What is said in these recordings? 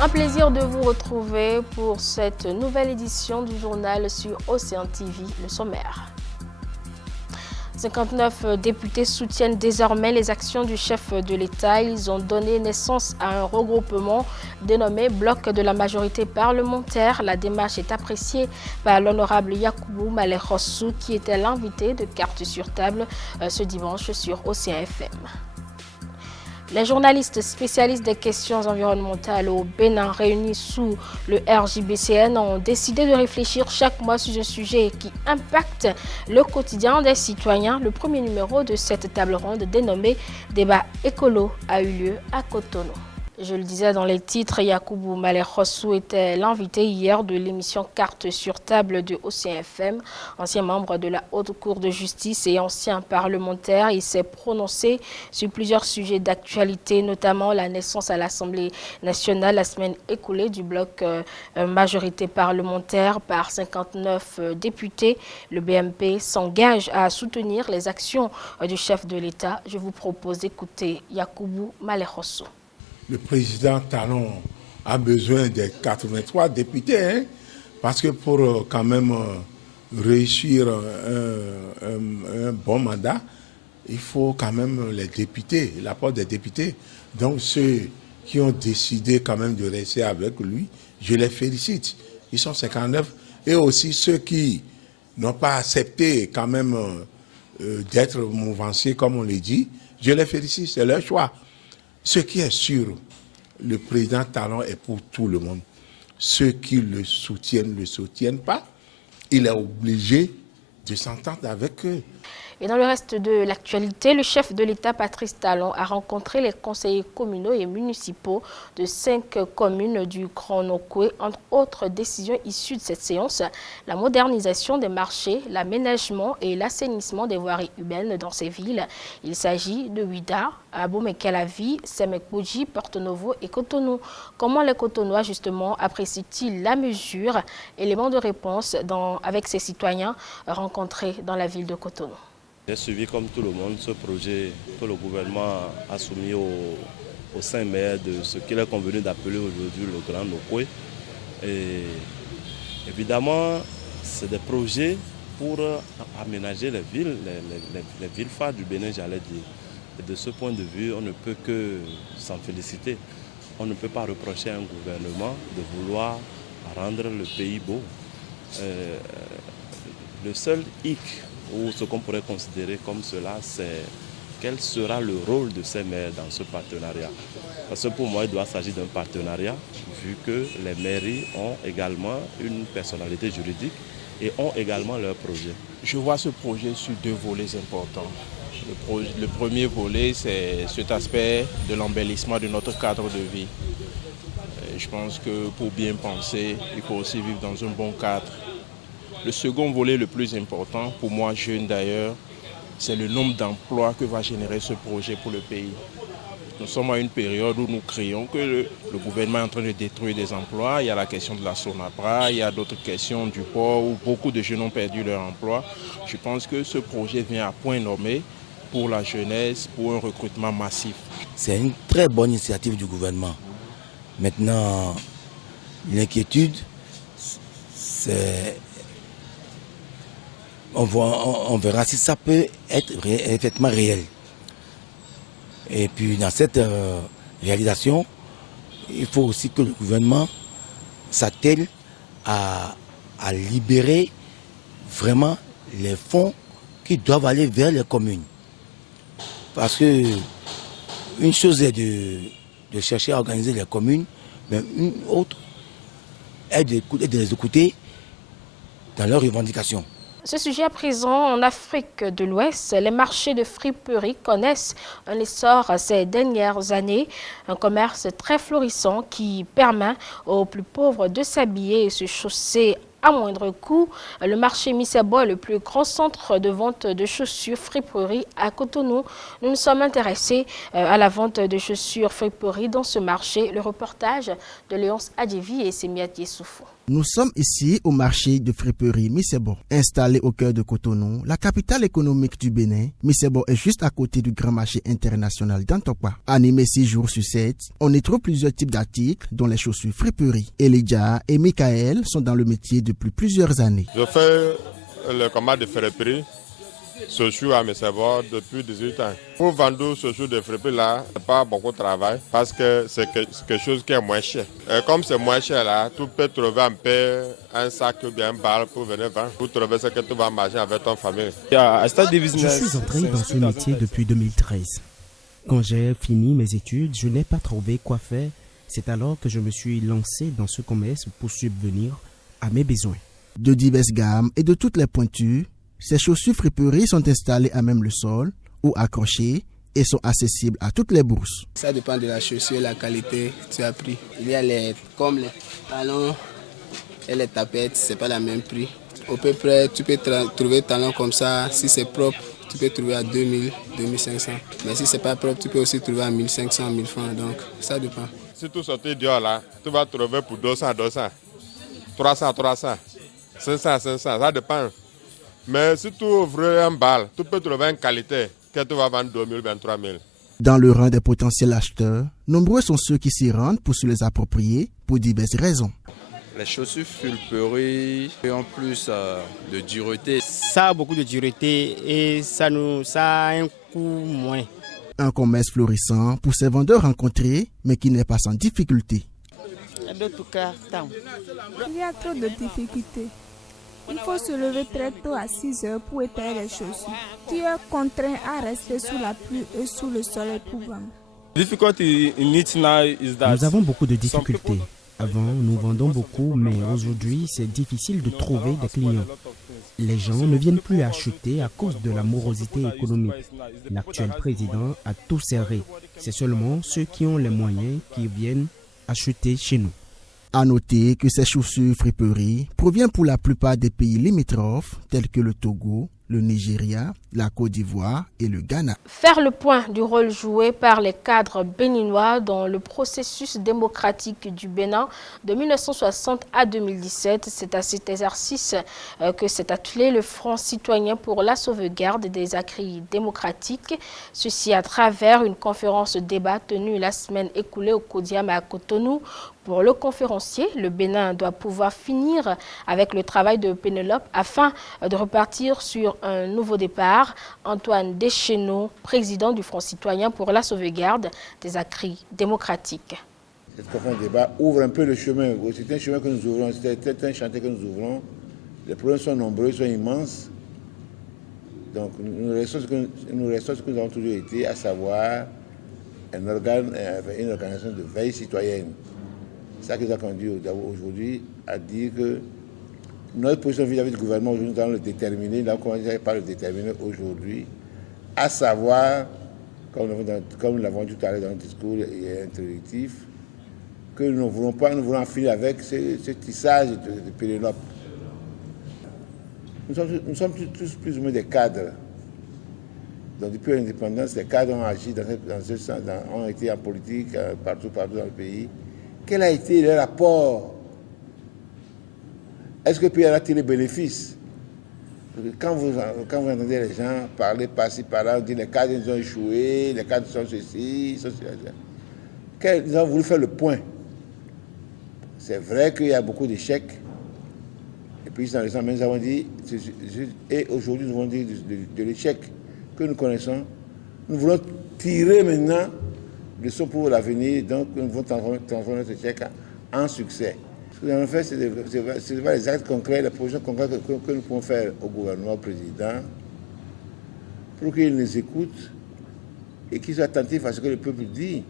Un plaisir de vous retrouver pour cette nouvelle édition du journal sur Océan TV, le sommaire. 59 députés soutiennent désormais les actions du chef de l'État. Ils ont donné naissance à un regroupement dénommé Bloc de la majorité parlementaire. La démarche est appréciée par l'honorable Yacoubou Malekhossou qui était l'invité de Cartes sur table ce dimanche sur Océan FM. Les journalistes spécialistes des questions environnementales au Bénin réunis sous le RJBCN ont décidé de réfléchir chaque mois sur un sujet qui impacte le quotidien des citoyens. Le premier numéro de cette table ronde dénommé Débat écolo a eu lieu à Cotonou. Je le disais dans les titres, Yacoubou Malekhossou était l'invité hier de l'émission Cartes sur table de Océan FM. Ancien membre de la Haute Cour de justice et ancien parlementaire, il s'est prononcé sur plusieurs sujets d'actualité, notamment la naissance à l'Assemblée nationale la semaine écoulée du bloc majorité parlementaire par 59 députés. Le BMP s'engage à soutenir les actions du chef de l'État. Je vous propose d'écouter Yacoubou Malekhossou. Le président Talon a besoin des 83 députés, hein, parce que pour quand même réussir un bon mandat, il faut quand même les députés, l'apport des députés. Donc ceux qui ont décidé quand même de rester avec lui, je les félicite. Ils sont 59. Et aussi ceux qui n'ont pas accepté quand même d'être mouvanciers, comme on le dit, je les félicite, c'est leur choix. Ce qui est sûr, le président Talon est pour tout le monde. Ceux qui le soutiennent ne le soutiennent pas. Il est obligé de s'entendre avec eux. Et dans le reste de l'actualité, le chef de l'État, Patrice Talon, a rencontré les conseillers communaux et municipaux de 5 communes du Grand Nokoué. Entre autres décisions issues de cette séance, la modernisation des marchés, l'aménagement et l'assainissement des voiries urbaines dans ces villes. Il s'agit de Ouida, Abomey-Calavi, Semek-Boudji, Porto-Novo et Cotonou. Comment les Cotonois, justement, apprécient-ils la mesure? Élément de réponse avec ces citoyens rencontrés dans la ville de Cotonou. J'ai suivi comme tout le monde ce projet que le gouvernement a soumis au Saint-Maire de ce qu'il est convenu d'appeler aujourd'hui le Grand Nokoué. Et évidemment, c'est des projets pour aménager les villes, les villes phares du Bénin, j'allais dire. Et de ce point de vue, on ne peut que s'en féliciter. On ne peut pas reprocher à un gouvernement de vouloir rendre le pays beau. Le seul hic, ou ce qu'on pourrait considérer comme cela, c'est quel sera le rôle de ces maires dans ce partenariat. Parce que pour moi, il doit s'agir d'un partenariat, vu que les mairies ont également une personnalité juridique et ont également leur projet. Je vois ce projet sur 2 volets importants. Le premier volet, c'est cet aspect de l'embellissement de notre cadre de vie. Je pense que pour bien penser, il faut aussi vivre dans un bon cadre. Le second volet, le plus important, pour moi jeune d'ailleurs, c'est le nombre d'emplois que va générer ce projet pour le pays. Nous sommes à une période où nous crions que le gouvernement est en train de détruire des emplois. Il y a la question de la Sonapra, il y a d'autres questions du port où beaucoup de jeunes ont perdu leur emploi. Je pense que ce projet vient à point nommé pour la jeunesse, pour un recrutement massif. C'est une très bonne initiative du gouvernement. Maintenant, l'inquiétude, c'est... On verra si ça peut être effectivement réel. Et puis dans cette réalisation, il faut aussi que le gouvernement s'attelle à libérer vraiment les fonds qui doivent aller vers les communes. Parce que une chose est de chercher à organiser les communes, mais une autre est de les écouter dans leurs revendications. Ce sujet à présent, en Afrique de l'Ouest, les marchés de friperie connaissent un essor ces dernières années. Un commerce très florissant qui permet aux plus pauvres de s'habiller et se chausser à moindre coût. Le marché Missebo est le plus grand centre de vente de chaussures friperie à Cotonou. Nous nous sommes intéressés à la vente de chaussures friperie dans ce marché. Le reportage de Léonce Adjevi et Semiat Yessoufou. Nous sommes ici au marché de friperie Misebo. Installé au cœur de Cotonou, la capitale économique du Bénin, Misebo est juste à côté du grand marché international d'Antokwa. Animé 6 jours sur 7, on y trouve plusieurs types d'articles, dont les chaussures friperie. Elijah et Michael sont dans le métier depuis plusieurs années. Je fais le commerce de friperie, chaussures à Misebo depuis 18 ans. Pour vendre chaussures de friperie là, c'est pas beaucoup de travail parce que c'est quelque chose qui est moins cher. Et comme c'est moins cher là, tu peux trouver un peu un sac ou bien un balle pour venir vendre. Pour trouver ce que tu vas manger avec ton famille. Je suis entré dans ce métier depuis 2013. Quand j'ai fini mes études, je n'ai pas trouvé quoi faire. C'est alors que je me suis lancé dans ce commerce pour subvenir à mes besoins. De diverses gammes et de toutes les pointures, ces chaussures friperies sont installées à même le sol ou accrochées et sont accessibles à toutes les bourses. Ça dépend de la chaussure, la qualité que tu as pris. Il y a comme les talons et les tapettes, c'est pas le même prix. Au peu près, tu peux trouver talons comme ça, si c'est propre, tu peux trouver à 2000, 2500. Mais si c'est pas propre, tu peux aussi trouver à 1500, 1000 francs. Donc, ça dépend. Si tu sortis dehors là, tu vas trouver pour 200, 200, 300, 300, 500, 500, ça dépend. Mais si tu ouvres un bal, tu peux trouver une qualité que tu vas vendre 2000, 23 000. Dans le rang des potentiels acheteurs, nombreux sont ceux qui s'y rendent pour se les approprier pour diverses raisons. Les chaussures friperie ont plus de dureté. Ça a beaucoup de dureté et ça a un coût moins. Un commerce florissant pour ces vendeurs rencontrés, mais qui n'est pas sans difficulté. Il y a trop de difficultés. Il faut se lever très tôt à 6 heures pour étaler les chaussures. Tu es contraint à rester sous la pluie et sous le soleil pour vendre. Nous avons beaucoup de difficultés. Avant, nous vendons beaucoup, mais aujourd'hui, c'est difficile de trouver des clients. Les gens ne viennent plus acheter à cause de la morosité économique. L'actuel président a tout serré. C'est seulement ceux qui ont les moyens qui viennent acheter chez nous. À noter que ces chaussures friperies proviennent pour la plupart des pays limitrophes tels que le Togo, le Nigeria, la Côte d'Ivoire et le Ghana. Faire le point du rôle joué par les cadres béninois dans le processus démocratique du Bénin de 1960 à 2017, c'est à cet exercice que s'est attelé le Front citoyen pour la sauvegarde des acquis démocratiques. Ceci à travers une conférence débat tenue la semaine écoulée au Kodiam à Cotonou. Pour le conférencier, le Bénin doit pouvoir finir avec le travail de Pénélope afin de repartir sur un nouveau départ. Antoine Deschenaux, président du Front citoyen pour la sauvegarde des acquis démocratiques. Cette conférence de débat ouvre un peu le chemin. C'est un chemin que nous ouvrons, c'est un chantier que nous ouvrons. Les problèmes sont nombreux, sont immenses. Donc nous restons ce que nous avons toujours été, à savoir une organisation de veille citoyenne. C'est ça qui nous a conduit aujourd'hui à dire que notre position vis-à-vis du gouvernement, aujourd'hui, nous allons le déterminer, nous allons commencer par le déterminer aujourd'hui, à savoir, comme nous l'avons dit tout à l'heure dans le discours introductif, que nous ne voulons pas, nous voulons en finir avec ce tissage de Pénélope. Nous sommes tous plus ou moins des cadres. Donc depuis l'indépendance, les cadres ont agi dans ce sens, ont été en politique partout dans le pays. Quel a été leur apport? Est-ce que le pays a tiré bénéfice? Quand vous entendez les gens parler par-ci, par-là, on dit les cadres ils ont échoué, les cadres sont ceci, sont cela. Ils ont voulu faire le point. C'est vrai qu'il y a beaucoup d'échecs. Et puis dans les gens, nous avons dit, et aujourd'hui nous avons dit de l'échec que nous connaissons, nous voulons tirer maintenant le son pour l'avenir, donc nous voulons transformer ce échec en succès. Ce que nous allons faire, c'est les actes concrets, les projets concrets que nous pouvons faire au gouvernement, au président, pour qu'il nous écoute et qu'il soit attentif à ce que le peuple dit.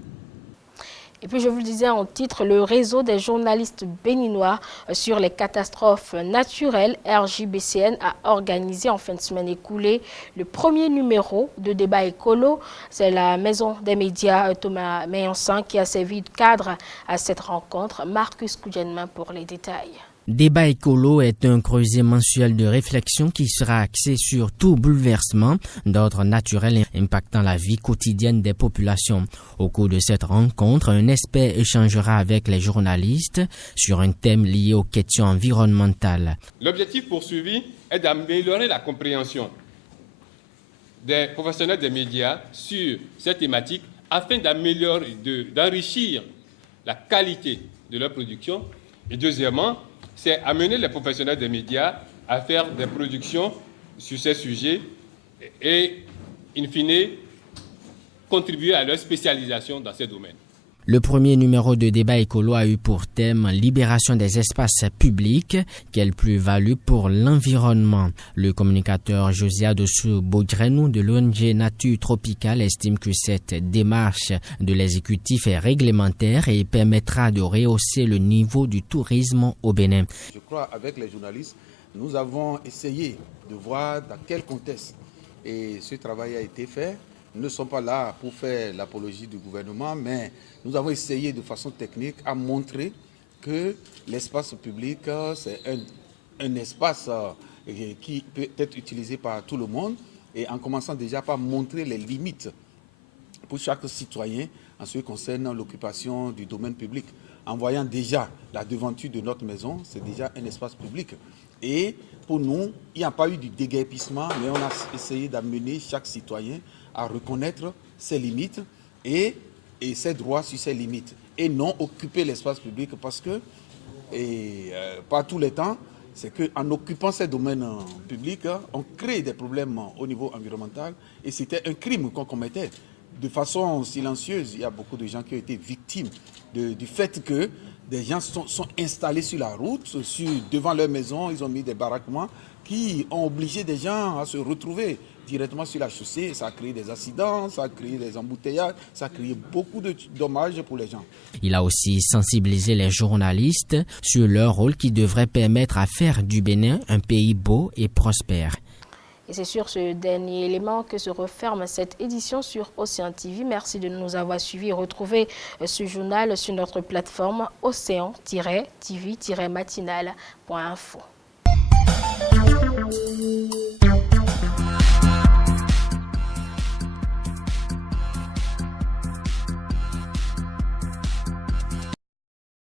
Et puis je vous le disais en titre, le réseau des journalistes béninois sur les catastrophes naturelles, RJBCN, a organisé en fin de semaine écoulée le premier numéro de débat écolo. C'est la maison des médias Thomas Meyansin qui a servi de cadre à cette rencontre. Marcus Koudjenman pour les détails. Débat écolo est un creuset mensuel de réflexion qui sera axé sur tout bouleversement d'ordre naturel impactant la vie quotidienne des populations. Au cours de cette rencontre, un expert échangera avec les journalistes sur un thème lié aux questions environnementales. L'objectif poursuivi est d'améliorer la compréhension des professionnels des médias sur cette thématique afin d'enrichir la qualité de leur production. Et deuxièmement, c'est amener les professionnels des médias à faire des productions sur ces sujets et, in fine, contribuer à leur spécialisation dans ces domaines. Le premier numéro de Débat écolo a eu pour thème « Libération des espaces publics, quelle plus-value pour l'environnement ». Le communicateur Josia Dossou-Bogrenou de l'ONG Nature Tropicale estime que cette démarche de l'exécutif est réglementaire et permettra de rehausser le niveau du tourisme au Bénin. Je crois qu'avec les journalistes, nous avons essayé de voir dans quel contexte et ce travail a été fait. Nous ne sommes pas là pour faire l'apologie du gouvernement, mais nous avons essayé de façon technique à montrer que l'espace public, c'est un espace qui peut être utilisé par tout le monde, et en commençant déjà par montrer les limites pour chaque citoyen en ce qui concerne l'occupation du domaine public. En voyant déjà la devanture de notre maison, c'est déjà un espace public. Et pour nous, il n'y a pas eu du déguerpissement, mais on a essayé d'amener chaque citoyen à reconnaître ses limites et ses droits sur ses limites. Et non occuper l'espace public parce que, pas tous les temps, c'est qu'en occupant ces domaines publics, on crée des problèmes au niveau environnemental et c'était un crime qu'on commettait. De façon silencieuse, il y a beaucoup de gens qui ont été victimes du fait que des gens sont installés sur la route, devant leur maison, ils ont mis des baraquements qui ont obligé des gens à se retrouver directement sur la chaussée. Ça a créé des accidents, ça a créé des embouteillages, ça a créé beaucoup de dommages pour les gens. Il a aussi sensibilisé les journalistes sur leur rôle qui devrait permettre à faire du Bénin un pays beau et prospère. Et c'est sur ce dernier élément que se referme cette édition sur Océan TV. Merci de nous avoir suivis et retrouver ce journal sur notre plateforme océan-tv-matinale.info.